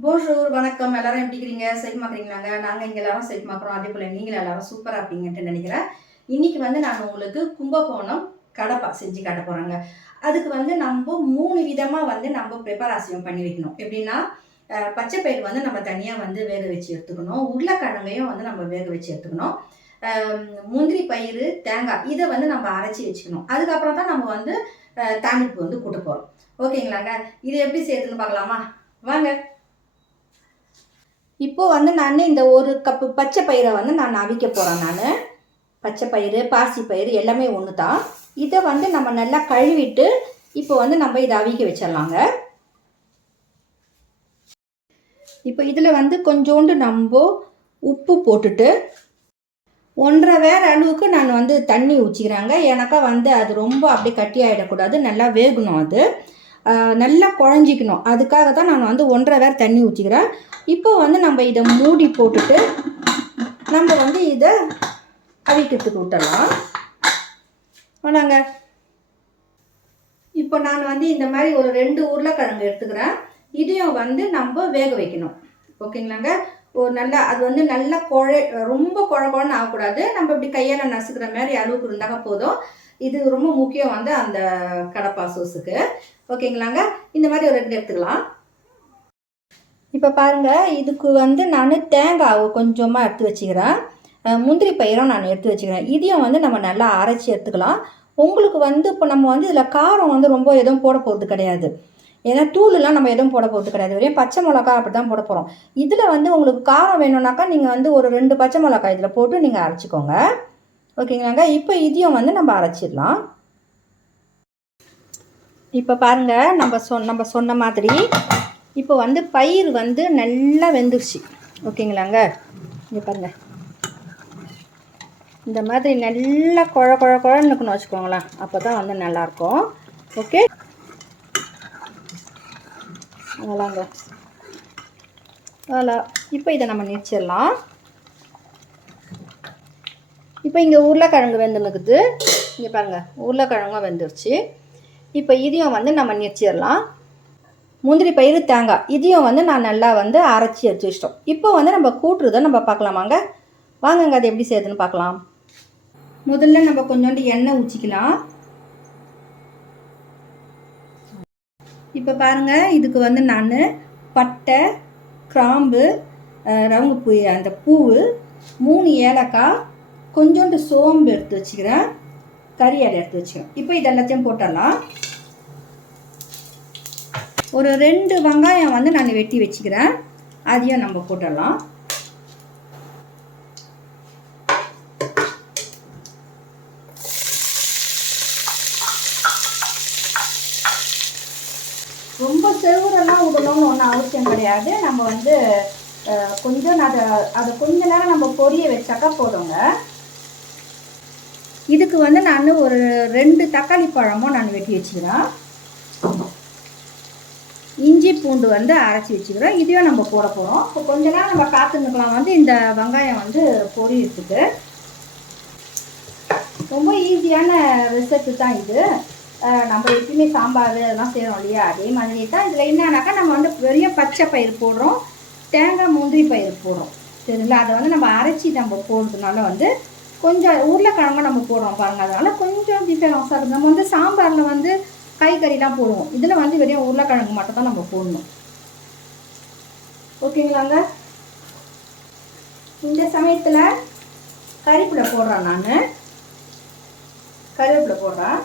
போஷூர் வணக்கம். எல்லாரும் எப்படி இருக்கிறீங்க செல்ஃப் மாக்குறீங்களாங்க நாங்கள் இங்கே எல்லாரும் செல்ஃப் மாக்குறோம் அதே போல் நீங்களும் எல்லாரும் சூப்பராக இருப்பீங்கன்ட்டு நினைக்கிறேன். இன்னைக்கு வந்து நான் உங்களுக்கு கும்பகோணம் கடப்பா செஞ்சு காட்ட போகிறாங்க அதுக்கு வந்து நம்ம மூணு விதமாக வந்து நம்ம ப்ரிப்பராசியம் பண்ணி வைக்கணும். எப்படின்னா பச்சை பயிர் வந்து நம்ம தனியாக வந்து வேக வச்சு எடுத்துக்கணும். உருளைக்கிழங்கையும் வந்து நம்ம வேக வச்சு எடுத்துக்கணும். முந்திரி பயிறு தேங்காய் இதை வந்து நம்ம அரைச்சி வச்சுக்கணும். அதுக்கப்புறம் தான் நம்ம வந்து அஹ், தாளிப்பு வந்து கூட்ட போகிறோம் ஓகேங்களாங்க? இது எப்படி சேர்த்துன்னு பார்க்கலாமா? வாங்க. இப்போ வந்து நான் இந்த ஒரு கப்பு பச்சை பயிரை வந்து நான் அவிக்க போகிறேன் நான். பச்சை பயிறு பாசி பயிறு எல்லாமே ஒன்று தான் இதை வந்து நம்ம நல்லா கழுவிட்டு இப்போ வந்து நம்ம இதை அவிக்க வச்சிடலாங்க. இப்போ இதில் வந்து கொஞ்சோண்டு நம்ம உப்பு போட்டுட்டு ஒன்றரை வேற அளவுக்கு நான் வந்து தண்ணி ஊற்றிக்கிறாங்க எனக்கா வந்து அது ரொம்ப அப்படியே கட்டி ஆகிடக்கூடாது நல்லா வேகணும் அது. நல்லா குழஞ்சிக்கணும். அதுக்காக தான் நான் வந்து ஒன்றரை வேர் தண்ணி ஊற்றிக்கிறேன் இப்போ வந்து நம்ம இதை மூடி போட்டுட்டு நம்ம வந்து இதை அவிக்கிறதுக்கு விட்டுடலாம். வேணாங்க இப்போ நான் வந்து இந்த மாதிரி ஒரு ரெண்டு உருளைக்கிழங்கு எடுத்துக்கிறேன். இதையும் வந்து நம்ம வேக வைக்கணும். ஓகேங்களாங்க? ஒரு நல்லா அது வந்து நல்லா குழ ரொம்ப குழ குழன்னு ஆகக்கூடாது. நம்ம இப்படி கையால் நசுக்கிற மாதிரி அளவுக்கு இருந்தாக்க போதும். இது ரொம்ப முக்கியம் வந்து அந்த கடப்பா சோஸுக்கு ஓகேங்களாங்க? இந்த மாதிரி ஒரு ரெண்டு எடுத்துக்கலாம். இப்போ பாருங்கள் இதுக்கு வந்து நான் தேங்காய் கொஞ்சமாக எடுத்து வச்சுக்கிறேன். முந்திரி பயிரும் நான் எடுத்து வச்சுக்கிறேன். இதையும் வந்து நம்ம நல்லா அரைச்சி எடுத்துக்கலாம். உங்களுக்கு வந்து இப்போ நம்ம வந்து இதில் காரம் வந்து ரொம்ப எதுவும் போட போகிறது கிடையாது. ஏன்னா தூளுலாம் நம்ம எதுவும் போட போகிறது கிடையாது. வெறும் பச்சை மிளகா அப்படி தான் போட போகிறோம் இதில் வந்து உங்களுக்கு காரம் வேணும்னாக்கா நீங்கள் வந்து ஒரு ரெண்டு பச்சை மிளகா இதில் போட்டு நீங்கள் அரைச்சிக்கோங்க. ஓகேங்களாங்க? இப்போ இதையும் வந்து நம்ம அரைச்சிடலாம். இப்போ பாருங்க நம்ம சொ நம்ம சொன்ன மாதிரி இப்போ வந்து பயிர் வந்து நல்லா வெந்துருச்சு. ஓகேங்களாங்க? இங்கே பாருங்கள் இந்த மாதிரி நல்லா குழ குழ குழன்னு வச்சுக்கோங்களேன். அப்போ தான் வந்து நல்லாயிருக்கும். ஓகே? அதெல்லாங்க அதெல்லாம் இப்போ இதை நம்ம நிச்சிடலாம். இப்போ இங்கே உருளைக்கிழங்கு வெந்துனுக்குது இங்கே பாருங்கள் உருளைக்கிழங்கும் வெந்துருச்சு. இப்போ இதையும் வந்து நம்ம நெச்சிடலாம் முந்திரி பயிறு தேங்காய் இதையும் வந்து நான் நல்லா வந்து அரைச்சி எடுத்து வச்சிட்டோம். இப்போ வந்து நம்ம கூட்டுறதை நம்ம பார்க்கலாமாங்க வாங்கங்க அது எப்படி செய்யுதுன்னு பார்க்கலாம். முதல்ல நம்ம கொஞ்சோண்டு எண்ணெய் ஊற்றிக்கலாம். இப்போ பாருங்க இதுக்கு வந்து நான் பட்டை கிராம்பு அஹ், பூ அந்த பூவு மூணு ஏலக்காய் கொஞ்சோண்டு சோம்பு எடுத்து வச்சுக்கிறேன். கறி இலை எடுத்து வச்சுக்கிறேன். இப்போ இது எல்லாத்தையும் போட்டுடலாம். ஒரு ரெண்டு வெங்காயம் வந்து நான் வெட்டி வச்சுக்கிறேன். அதையும் நம்ம போட்டலாம் ரொம்ப செவ்வரெல்லாம் விடணும்னு ஒன்றும் அவசியம் கிடையாது. நம்ம வந்து கொஞ்சம் அதை அதை கொஞ்ச நேரம் நம்ம பொரிய வச்சாக்கா போதுங்க. இதுக்கு வந்து நான் ஒரு ரெண்டு தக்காளி பழமும் நான் வெட்டி வச்சுக்கிறேன். இஞ்சி பூண்டு வந்து அரைச்சி வச்சுக்கிறோம் இதையும் நம்ம போட போகிறோம் இப்போ கொஞ்ச நேரம் நம்ம காத்துனுக்கலாம் வந்து இந்த வெங்காயம் வந்து பொரியறதுக்கு. ரொம்ப ஈஸியான ரெசிபி தான் இது. நம்ம எப்பயுமே சாம்பார் அதெல்லாம் செய்கிறோம் இல்லையா? அதே மாதிரி தான் இதில் என்னன்னாக்கா நம்ம வந்து பெரிய பச்சை பயிர் போடுறோம். தேங்காய் முந்திரி பயிர் போடுறோம். சரிங்களா? அதை வந்து நம்ம அரைச்சி நம்ம போடுறதுனால வந்து கொஞ்சம் உருளைக்கிழங்கும் நம்ம போடுறோம் பாருங்கள் அதனால் கொஞ்சம் டிஃபரன்ஸாக இருக்குது நம்ம வந்து சாம்பாரில் வந்து காய்கறிலாம் போடுவோம். இதில் வந்து வெறும் உருளைக்கிழங்கு மட்டும் தான் நம்ம போடணும். ஓகேங்களாங்க? இந்த சமயத்தில் கறிப்பிலை போடுறேன் நான். கருவேப்பிலை போடுறேன்.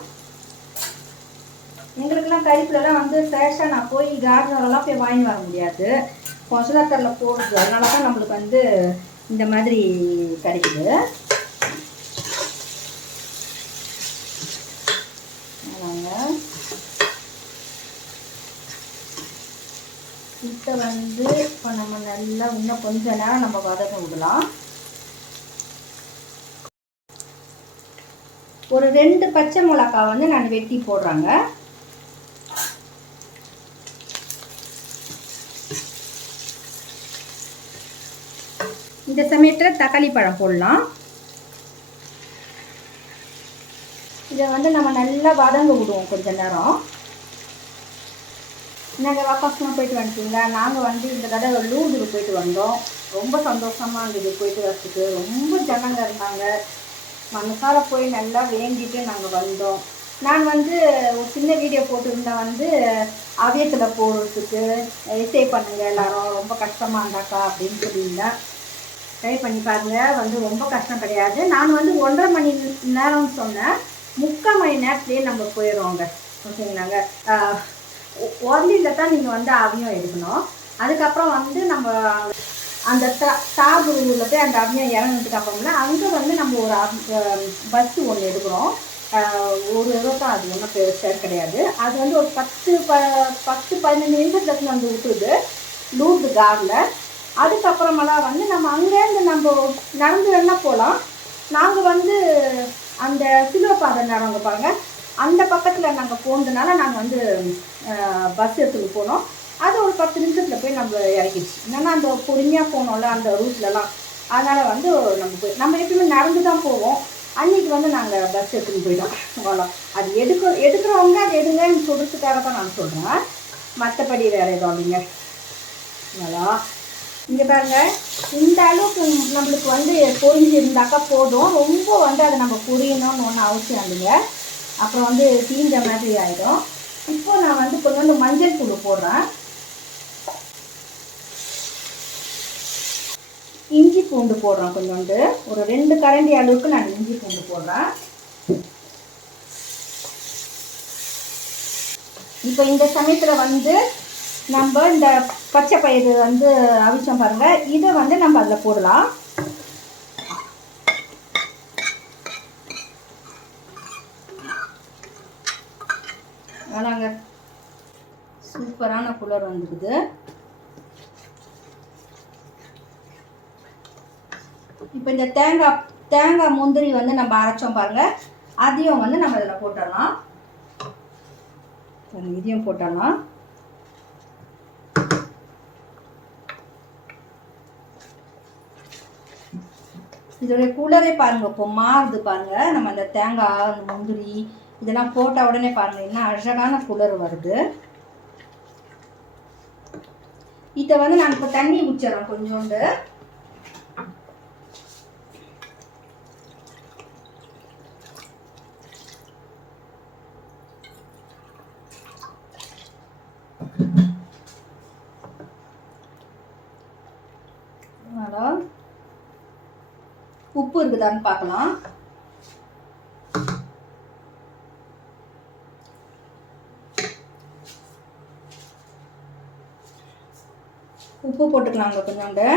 எங்களுக்கெல்லாம் கறிப்பிலலாம் வந்து ஃப்ரெஷ்ஷாக நான் போய் கார்டனரெல்லாம் போய் வாங்கி வர முடியாது. கொசலாத்தரில் போடுறது அதனால தான் நம்மளுக்கு வந்து இந்த மாதிரி கிடைக்குது. இதை வந்து இப்போ நம்ம நல்லா இன்னும் கொஞ்ச நேரம் நம்ம வதக்க விடலாம். ஒரு ரெண்டு பச்சை மிளகாய் வந்து நான் வெட்டி போடுறாங்க. இந்த சமயத்தில் தக்காளி பழம் போடலாம். இதை வந்து நம்ம நல்லா வதங்க விடுவோம் கொஞ்ச நேரம். நாங்கள் வாபஸ்லாம் போயிட்டு வந்துட்டீங்களா? நாங்கள் வந்து இந்த தடவை லூர்துக்கு போயிட்டு வந்தோம். ரொம்ப சந்தோஷமாக இருந்தது போயிட்டு வரத்துக்கு. ரொம்ப ஜனங்க இருந்தாங்க. மனசார போய் நல்லா வேண்டிட்டு நாங்கள் வந்தோம். நான் வந்து ஒரு சின்ன வீடியோ போட்டிருந்தேன் வந்து அவியத்தில் போகிறதுக்கு இசை பண்ணுங்க எல்லாரும். ரொம்ப கஷ்டமாக இருந்தாக்கா அப்படின்னு சொல்லியிருந்தேன் ட்ரை பண்ணி பாருங்க. வந்து ரொம்ப கஷ்டம் கிடையாது. நான் வந்து ஒன்றரை மணி நேரம்னு சொன்னேன். முக்கால் மணி நேரத்துலேயே நம்ம போயிடுவோங்க ஓகேங்களாங்க? ஒர்லியில் தான் நீங்கள் வந்து அவியம் எடுக்கணும். அதுக்கப்புறம் வந்து நம்ம அந்த தா தாபூரில் போய் அந்த அவியம் இறங்கினதுக்கு அப்புறம்ல அங்கே வந்து நம்ம ஒரு பஸ்ஸு ஒன்று எடுக்கிறோம். ஒரு ரூபா தான் அது ஒன்றும் பெருசாக கிடையாது. அது வந்து ஒரு பத்து ப பத்து பதினஞ்சு நிமிஷத்துல வந்து விட்டுருது லூர்து காரில். அதுக்கப்புறமெல்லாம் வந்து நம்ம அங்கேருந்து நம்ம நடந்து வேணால் போகலாம் நாங்கள் வந்து அந்த சிலுவப்பாதை நடங்க பாருங்கள் அந்த பக்கத்தில் நாங்கள் போனதுனால நாங்கள் வந்து பஸ் எடுத்துகிட்டு போனோம். அது ஒரு பத்து நிமிஷத்தில் போய் நம்ம இறக்கிடுச்சு என்னென்னா அந்த பொறுமையாக போனோம்ல அந்த ரூட்லலாம். அதனால் வந்து நம்ம போய் நம்ம எப்பயுமே நடந்து தான் போவோம். அன்னைக்கு வந்து நாங்கள் பஸ் எடுத்துன்னு போயிட்டோம். அவ்வளோ அது எடுக்க எடுக்கிறவங்க அது எடுங்கன்னு சொல்கிறதுக்காக தான் நான் சொல்கிறேன் மற்றபடி வேறு எதுவும் இல்லைங்க. அவ்வளோ இங்கே பாருங்க இந்த அளவுக்கு நம்மளுக்கு வந்து பொரிஞ்சு இருந்தாக்கா போதும். ரொம்ப வந்து அதை நம்ம புரியணும்னு ஒன்றும் அவசியம் இல்லைங்க. அப்புறம் வந்து தீஞ்ச மாதிரி ஆகிடும் இப்போ நான் வந்து கொஞ்சோண்டு மஞ்சள் தூள் போடுறேன். இஞ்சி பூண்டு போடுறேன் கொஞ்சோண்டு. ஒரு ரெண்டு கரண்டி அளவுக்கு நான் இஞ்சி பூண்டு போடுறேன். இப்போ இந்த சமயத்தில் வந்து நம்ம இந்த பச்சை பயிறு வந்து அவிச்சோம் பாருங்கள் இதை வந்து நம்ம அதில் போடலாம். குளர் வந்துக்குது இப்போ இந்த தேங்காய் தேங்காய் முந்திரி வந்து நம்ம அரைச்சோம் பாருங்க. அதையும் வந்து நம்ம இதில் போட்டுடலாம். இதையும் போட்டுடலாம். இதோடைய குளரே பாருங்க இப்போ மாறுது பாருங்க. நம்ம அந்த தேங்காய் அந்த முந்திரி இதெல்லாம் போட்ட உடனே பாருங்க என்ன அழகான குளர் வருது. இதை வந்து நான் இப்போ தண்ணி ஊற்றிடுறேன் கொஞ்சோண்டு. ஹலோ உப்பு இருக்குதான்னு பார்க்கலாம். உப்பு போட்டுக்கலாங்க கொஞ்சோண்டு.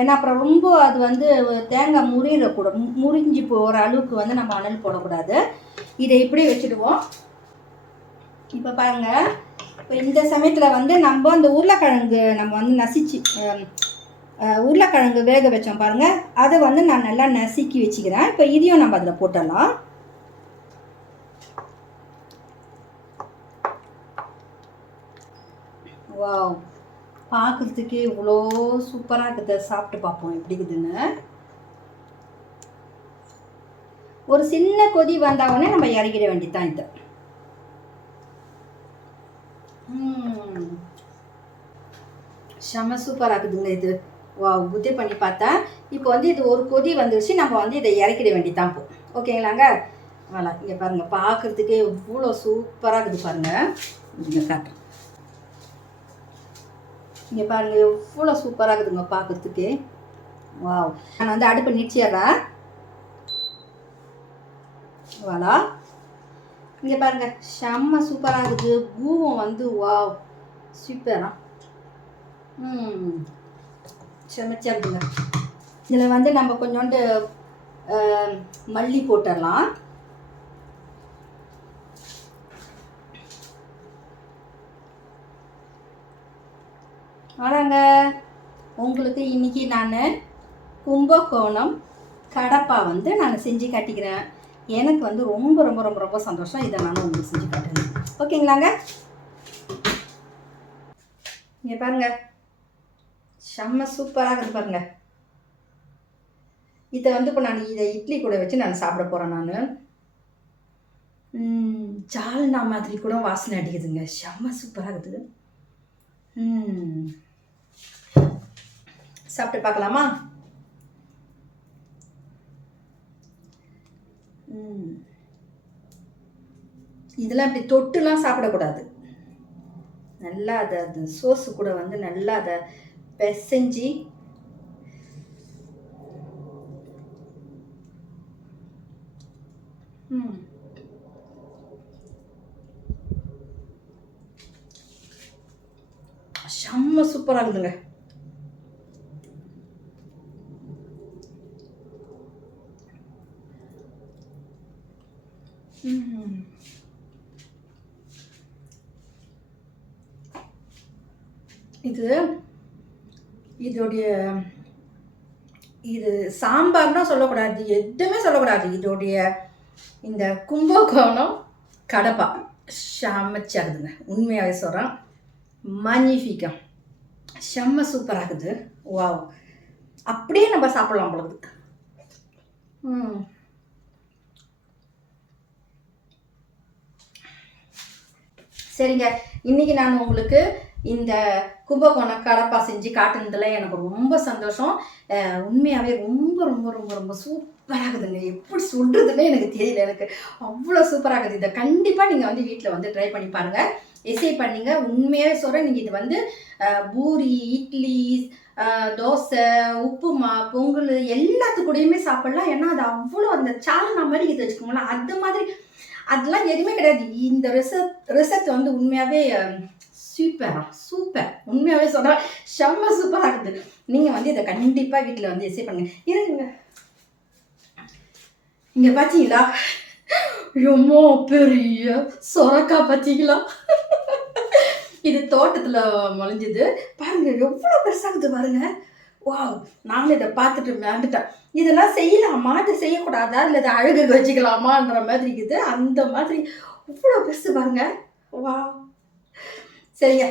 ஏன்னா அப்புறம் ரொம்ப அது வந்து தேங்காய் முறியிடக்கூட முறிஞ்சு போகிற அளவுக்கு வந்து நம்ம அனல் போடக்கூடாது. இதை இப்படியே வச்சுடுவோம். இப்போ பாருங்க. இப்போ இந்த சமயத்தில் வந்து நம்ம அந்த உருளைக்கிழங்கு நம்ம வந்து நசிச்சு உருளைக்கிழங்கு வேக வச்சோம் பாருங்கள் அதை வந்து நான் நல்லா நசுக்கி வச்சுக்கிறேன். இப்போ இதையும் நம்ம அதில் போட்டலாம் வாவ் பார்க்குறதுக்கே இவ்வளோ சூப்பராக இருக்குது. சாப்பிட்டு பார்ப்போம். எப்படி இருக்குதுன்னு. ஒரு சின்ன கொதி வந்த உடனே நம்ம இறக்கிட வேண்டியதான் இது. செம சூப்பராக இருக்குதுங்க இது. வா புத்தி பண்ணி பார்த்தேன் இப்போ வந்து இது ஒரு கொதி வந்துருச்சு. நம்ம வந்து இதை இறக்கிட வேண்டியதான் போ ஓகேங்களாங்க? voilà இங்கே பாருங்கள் பார்க்குறதுக்கே இவ்வளோ சூப்பராக இருக்குது பாருங்கள் இங்கே காட்டுறேன். இங்கே பாருங்கள் எவ்வளோ சூப்பராக இருக்குதுங்க பார்க்குறதுக்கு வாவ் நான் வந்து அடுப்பு நிச்சயறேன் வாலா இங்கே பாருங்க செம்ம சூப்பராக இருக்குது. பூவம் வந்து வாவ் சூப்பரா ம். செமச்சியா இருக்குங்க இதில் வந்து நம்ம கொஞ்சோண்டு மல்லி போட்டுடலாம். ஆனாங்க உங்களுக்கு இன்றைக்கி நான் கும்பகோணம் கடப்பா வந்து நான் செஞ்சு காட்டிக்கிறேன். எனக்கு வந்து ரொம்ப ரொம்ப ரொம்ப ரொம்ப சந்தோஷம். இதை நான் உங்களுக்கு செஞ்சு காட்டுறேன். ஓகேங்களாங்க? இங்கே பாருங்க. செம்ம சூப்பராக இருக்குது பாருங்கள் இதை வந்து இப்போ நான் இதை இட்லி கூட வச்சு நான் சாப்பிட போகிறேன் நான். ஜால்னா மாதிரி கூட வாசனை அடிக்குதுங்க. செம்ம சூப்பராக இருக்குது. ம். சாப்பிட்டு பார்க்கலாமா? ம். இதெல்லாம் இப்படி தொட்டுலாம் சாப்பிடக்கூடாது. நல்லா அதை அந்த சோஸு கூட வந்து நல்லா அதை பிசைஞ்சு செம்ம சூப்பராக இருக்குதுங்க. இது இதோடைய இது சாம்பார்னா சொல்லக்கூடாது எதுவுமே சொல்லக்கூடாது. இதோடைய இந்த கும்பகோணம் கடப்பா. செம்மச்சாகுதுங்க உண்மையாகவே சொல்கிறேன் மனிஃபிகம் செம்ம சூப்பராக இருக்குது வாவ் அப்படியே நம்ம சாப்பிடலாம் பொழுது ம். சரிங்க. இன்னைக்கு நான் உங்களுக்கு இந்த கும்பகோணம் கடப்பா செஞ்சு காட்டுனதுல எனக்கு ரொம்ப சந்தோஷம். உண்மையாகவே ரொம்ப ரொம்ப ரொம்ப ரொம்ப சூப்பராக இருக்குதுங்க எப்படி சொல்கிறதுனே எனக்கு தெரியல எனக்கு. அவ்வளோ சூப்பராக இருக்குது இதை கண்டிப்பாக நீங்கள் வந்து வீட்டில் வந்து ட்ரை பண்ணி பாருங்கள் எஸ்ஐ பண்ணிங்க. உண்மையாகவே சொல்கிறேன் நீங்கள் இது வந்து பூரி இட்லி தோசை உப்புமா பொங்கல் எல்லாத்துக்கூடயுமே சாப்பிடலாம். ஏன்னா அது அவ்வளோ அந்த சாலனா மாதிரி இது வச்சுக்கோங்களேன். அது மாதிரி அதெல்லாம் எதுவுமே கிடையாது. இந்த ரிசத் ரிசர்ச் வந்து உண்மையாகவே சூப்பரா சூப்பர் உண்மையாகவே சொல்கிறேன் செம்ம சூப்பராக இருக்குது. நீங்கள் வந்து இதை கண்டிப்பாக வீட்டில் வந்து எஸ்ஏ பண்ணுங்க. இருங்க. இங்கே பார்த்தீங்களா ரொம்ப பெரிய சொரக்கா பார்த்தீங்களா இது தோட்டத்தில் முளைஞ்சது. பாருங்க எவ்வளோ பெருசாகுது பாருங்கள் வா நானும் இதை பார்த்துட்டு விளையாண்டுட்டேன் இதெல்லாம் செய்யலாமா? இதை செய்யக்கூடாதா? இல்லை இதை அழகு வச்சுக்கலாமான்ற மாதிரி இருக்குது. அந்த மாதிரி இவ்வளோ பெருசு பாருங்க. வா சரிங்க.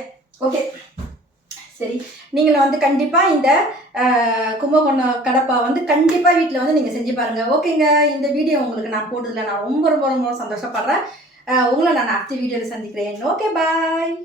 ஓகே சரி. நீங்களும் வந்து கண்டிப்பாக இந்த கும்பகோணம் கடப்பா வந்து கண்டிப்பாக வீட்டில் வந்து நீங்கள் செஞ்சு பாருங்கள் ஓகேங்க இந்த வீடியோ உங்களுக்கு நான் போட்டதில் நான் ரொம்ப ரொம்ப ரொம்ப சந்தோஷப்படுறேன். உங்களை நான் அடுத்த வீடியோவில் சந்திக்கிறேன். Okay bye